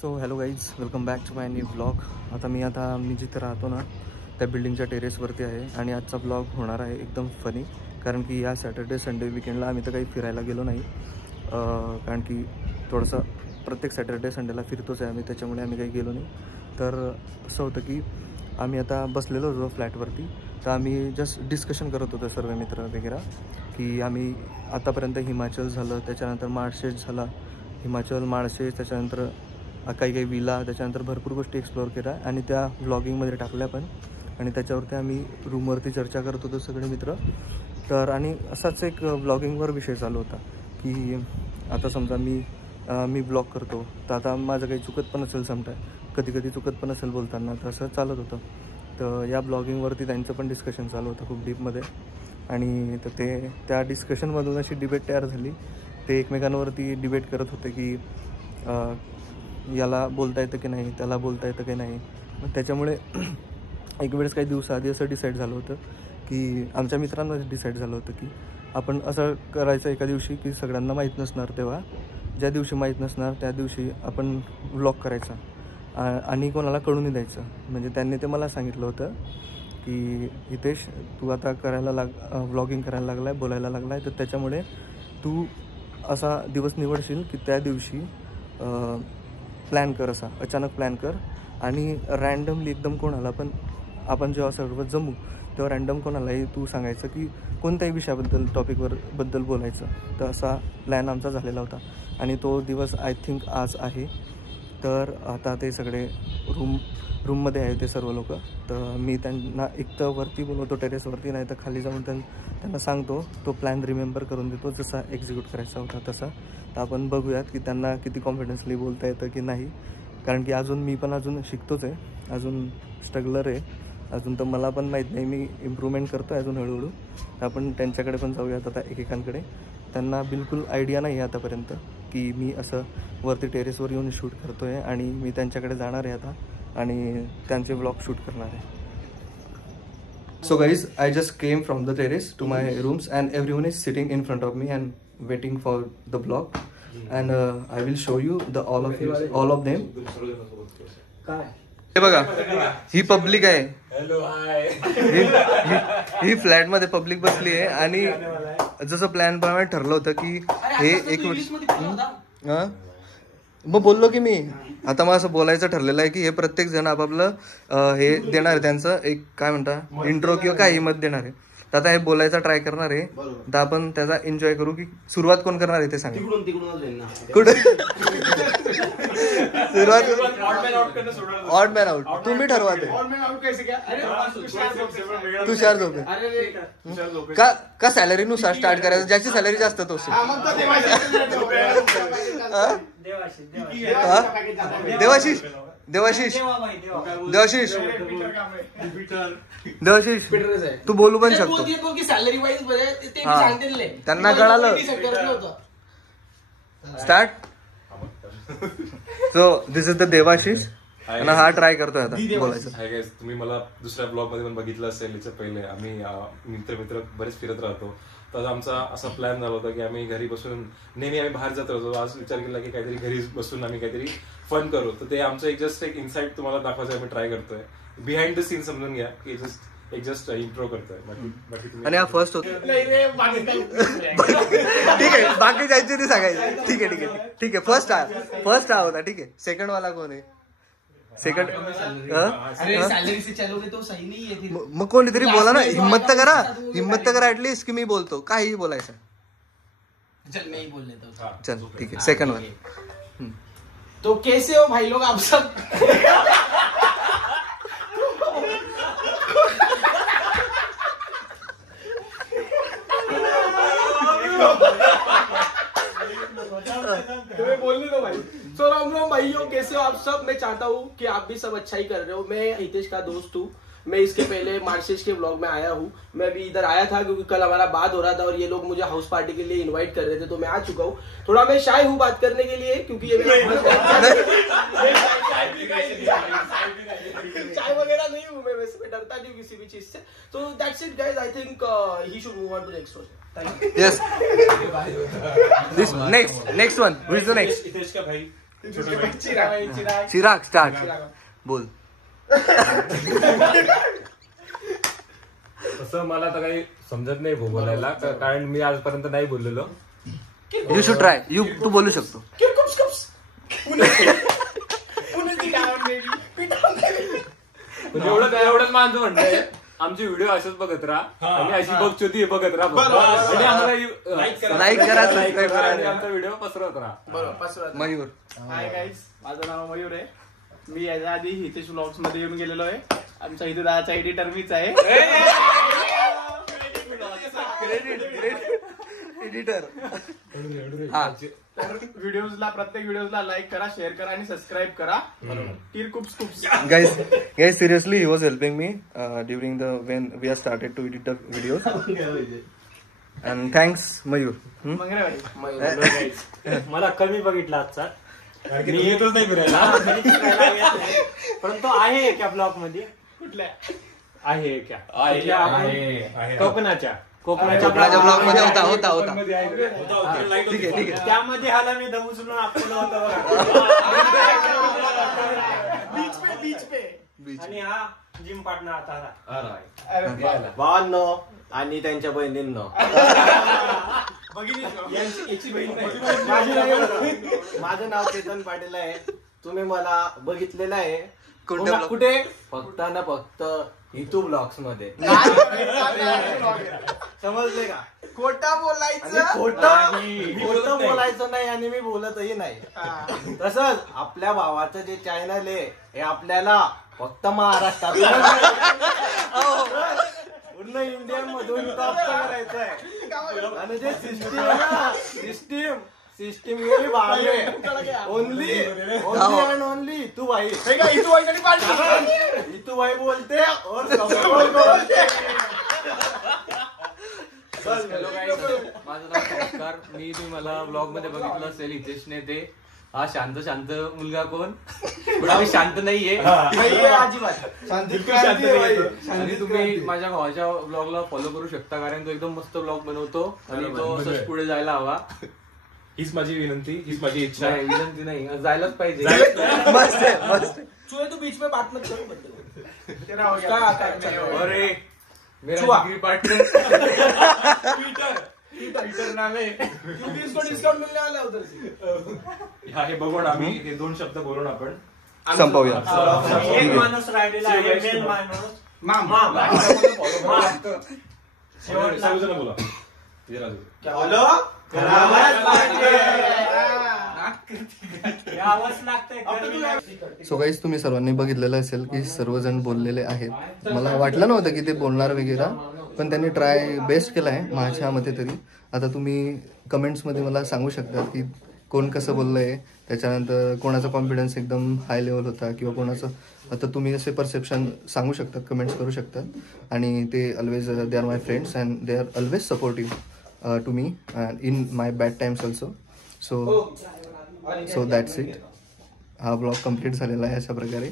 So hello guys, welcome back to my new blog. मी जिथे राहतो ना त्या बिल्डिंगच्या टेरेसवरती आहे आणि आजचा ब्लॉग होणार आहे एकदम फनी. कारण की या सॅटर्डे संडे विकेंडला आम्ही तर काही फिरायला गेलो नाही, कारण की थोडंसं प्रत्येक सॅटर्डे संडेला फिरतोच आहे आम्ही, त्याच्यामुळे आम्ही काही गेलो नाही. तर असं होतं की आम्ही आता बसलेलो होतो फ्लॅटवरती, तर आम्ही जस्ट डिस्कशन करत होतो सर्व मित्र वगैरे की आम्ही आतापर्यंत हिमाचल झालं, त्याच्यानंतर माळशेज झाला, हिमाचल माळशेज, त्याच्यानंतर काही विला, त्याच्यानंतर भरपूर गोष्टी एक्सप्लोअर केल्या आणि त्या व्लॉगिंगमध्ये टाकल्या पण. आणि त्याच्यावरती आम्ही रूमवरती चर्चा करत होतो सगळे मित्र. तर आणि असाच एक व्लॉगिंगवर विषय चालू होता की आता समजा मी ब्लॉग करतो, तर आता माझं काही चुकत पण असेल, कधी कधी चुकत पण असेल बोलताना, तर असं चालत होतं. तर या ब्लॉगिंगवरती त्यांचं पण डिस्कशन चालू होतं खूप डीपमध्ये. आणि तर त्या डिस्कशनमधून अशी डिबेट तयार झाली. ते एकमेकांवरती डिबेट करत होते की याला बोलता येतं की नाही, त्याला बोलता येतं की नाही. मग त्याच्यामुळे एक वेळेस काही दिवसाआधी असं डिसाईड झालं होतं की आमच्या मित्रांमध्ये डिसाईड झालं होतं की आपण असं करायचं एका दिवशी की सगळ्यांना माहीत नसणार, तेव्हा ज्या दिवशी माहीत नसणार त्या दिवशी आपण व्लॉग करायचा आणि कोणाला कळूनही द्यायचं. म्हणजे त्यांनी ते मला सांगितलं होतं की हितेश, तू आता व्लॉगिंग करायला लागला आहे, बोलायला लागला आहे, तर त्याच्यामुळे तू असा दिवस निवडशील की त्या दिवशी प्लॅन कर, असा अचानक प्लॅन कर आणि रँडमली एकदम कोणाला पण, आपण जेव्हा सर्व जमू तेव्हा रँडम कोणालाही तू सांगायचं की कोणत्याही विषयाबद्दल टॉपिकबद्दल बोलायचं. तर असा प्लॅन आमचा झालेला होता आणि तो दिवस आय थिंक आज आहे. तर आता ते सगळे रूममध्ये आहे ते सर्व लोक. तर मी त्यांना एक तर वरती बोलवतो टेरेसवरती, नाही तर खाली जाऊन त्यांना सांगतो, तो प्लॅन रिमेंबर करून देतो जसा एक्झिक्यूट करायचा होता तसा. तर आपण बघूयात की त्यांना किती कॉन्फिडन्सली बोलता येतं की नाही, कारण की मी पण अजून शिकतोच आहे, अजून स्ट्रगलर आहे, अजून तर मला पण माहीत नाही, मी इम्प्रूव्हमेंट करतो आहे अजून हळूहळू. आपण त्यांच्याकडे पण जाऊयात आता एकेकांकडे. त्यांना बिलकुल आयडिया नाही आहे आतापर्यंत की मी असं वरती टेरेसवर येऊन शूट करतो आहे, आणि मी त्यांच्याकडे जाणार आहे आता आणि त्यांचे व्लॉग शूट करणार आहे. So guys, I just came from the terrace to my rooms and everyone is sitting in front of me and waiting for the vlog, and I will show you all of them. हे बघा, ही public आहे. Hello, हाय. ही flat मध्ये public बसली आहे आणि जसं plan प्रमाणे ठरलं होतं की हे एक मग बोललो की मी आता मग असं बोलायचं ठरलेलं आहे की हे प्रत्येक जण आपापलं हे देणार आहे, त्यांचं एक काय म्हणता इंट्रो किंवा काही मत देणार आहे. तर आता हे बोलायचा ट्राय करणार आहे, तर आपण त्याचा एन्जॉय करू. की सुरुवात कोण करणार आहे ते सांगा. कुठे सुरुवात? ऑड मॅन आउट तुम्ही ठरवा ते. तुषार झोपे का सॅलरीनुसार स्टार्ट करायचं, ज्याची सॅलरी जास्त तो. देवाशीष देवाशीष देवाशीष देवाशीष तू बोलू पण शकतो. त्यांना कळालं. Start. So this is the Devashish आणि हा ट्राय करतोय आता बोलायचं. हाय गाईज, तुम्ही मला दुसऱ्या ब्लॉग मध्ये पण बघितलं असेल. याच्या पहिले आम्ही मित्र बरेच फिरत राहतो. तर आमचा असा प्लॅन झाला होता की आम्ही घरी बसून नेहमी आम्ही बाहेर जात राहतो. आज विचार केला की काहीतरी घरी बसून आम्ही काहीतरी फन करू. तर ते आमचं एक इन्साइट तुम्हाला दाखवायचं आम्ही ट्राय करतोय. बिहाइंड द सीन समजून घ्या की जस्ट इंट्रो करतोय. आणि हा फर्स्ट होतो. ठीक आहे, बाकी जायची ती सांगायची. ठीक आहे फर्स्ट हा होता. ठीक आहे, सेकंड वाला कोण आहे? सेकंड मग कोणीतरी बोला ना, हिम्मत तर करा ऍटलीस्ट की मी बोलतो, काही बोलायचं. चल ठीक आहे, सेकंड वन. तो कैसे हो भाई लोग आप सब? बोलने दो भाई. सो राम राम भाइयों, कैसे हो आप सब? मैं चाहता हूँ कि आप भी सब अच्छा ही कर रहे हो. मैं हितेश का दोस्त हूँ मैं इसके पहले मार्शेज के ब्लॉग में आया हूँ। मैं भी इधर आया था क्योंकि कल हमारा बात हो रहा था और ये लोग मुझे हाउस पार्टी के लिए इनवाइट कर रहे थे, तो मैं आ चुका हूँ। थोड़ा मैं शाय हूँ बात करने के लिए क्योंकि ये चाय वगैरह नहीं हूँ मैं, वैसे मैं डरता नहीं हूँ किसी भी चीज से। तो that's it guys, I think he should move on to next one. Yes. This next one. Who is the next? Hitesh का भाई चिराग स्टार्ट. बोल. तसं मला तर काही समजत नाही बोलायला, कारण मी आजपर्यंत नाही बोललेलो. You should try. तू बोलू शकतो. पण एवढंच माझं म्हणणं आहे, आमचे व्हिडिओ असेच बघत राहा आणि अशी बघचोती बघत राहा आणि आम्हाला लाईक करा, सबस्क्राईब करा आणि आमचा व्हिडिओ पसरवत राहा. बरोबर. मयूर. हाय गाईज, माझं नाव मयूर आहे. मी याच्या आधी हितेश व्लॉग्स मध्ये येऊन गेलेलो आहे. आमच्या इथे दादाचा एडिटर मीच आहे. एडिटर. तर प्रत्येक व्हिडिओजला लाईक करा, शेअर करा आणि सबस्क्राईब करा. टिरकुप्स. Guys, seriously, he was helping me during when we have started to edit the videos. And thanks, Mayur. Mangre भाई. मला कमी बघितला आजचा, मी येतच नाही फिरायला. पण तो आहे एका ब्लॉक मध्ये. कुठल्या आहे एका कोकणाच्या ब्लॉग मध्ये होता. ठीक आहे. त्यामध्ये हाला मी दम उचलून आपल्याला होता बीच पे. आणि हा जिम पार्टनर आता भावांनो आणि त्यांच्या बहिणींनो, याची बहीण नाही. माझं नाव चेतन पाटील आहे. तुम्ही मला बघितलेलं आहे कोणत्या vlog? कुठे? फक्त ना फक्त हितू ब्लॉग्स मध्ये. समजले का? खोटा बोलायचं. खोटं बोलायचं नाही आणि मी बोलतही नाही. तसंच आपल्या भावाचं जे चॅनल आहे हे आपल्याला फक्त महाराष्ट्रात पूर्ण इंडिया मधून टॉप करायचं आहे. आणि जे सिस्टीम गेली बाबे ओनली अँड ओनली तू भाई तू भाई बोलते और माझं नाव संस्कार. मी तुम्ही मला ब्लॉग मध्ये बघितलं असेल, हितेशने ते हा शांत मुलगा कोण, पण आम्ही शांत नाहीये. आणि तुम्ही माझ्या भावाच्या ब्लॉगला फॉलो करू शकता, कारण तो एकदम मस्त ब्लॉग बनवतो आणि तो असंच पुढे जायला हवा. हीच माझी विनंती, हीच माझी इच्छा. नाही, विनंती नाही, जायलाच पाहिजे. मस्त. तू बीच में बात मत करो. अरे मेरा डिग्री पार्टनर ट्विटर नाम है क्योंकि इसको डिस्काउंट मिलने वाला है उधर से. हे बघून आम्ही हे 2 शब्द बोलून आपण संपवूया. एक माणूस राहिलेला आहे, मेन माणूस. सर्वजण बोला. सो गाईज, तुम्ही सर्वांनी बघितलेलं असेल की सर्वजण बोललेले आहेत. मला वाटलं नव्हतं की ते बोलणार वगैरे, पण त्यांनी ट्राय बेस्ट केला आहे माझ्या मते तरी. आता तुम्ही कमेंट्समध्ये मला सांगू शकता की कोण कसं बोललं आहे, त्याच्यानंतर कोणाचा कॉन्फिडन्स एकदम हाय लेवल होता किंवा कोणाचं. आता तुम्ही असे परसेप्शन सांगू शकतात, कमेंट्स करू शकतात. आणि ते always they are my friends and they are always supportive to me in my bad times also. So that's it. हा ब्लॉग कम्प्लीट झालेला आहे अशा प्रकारे.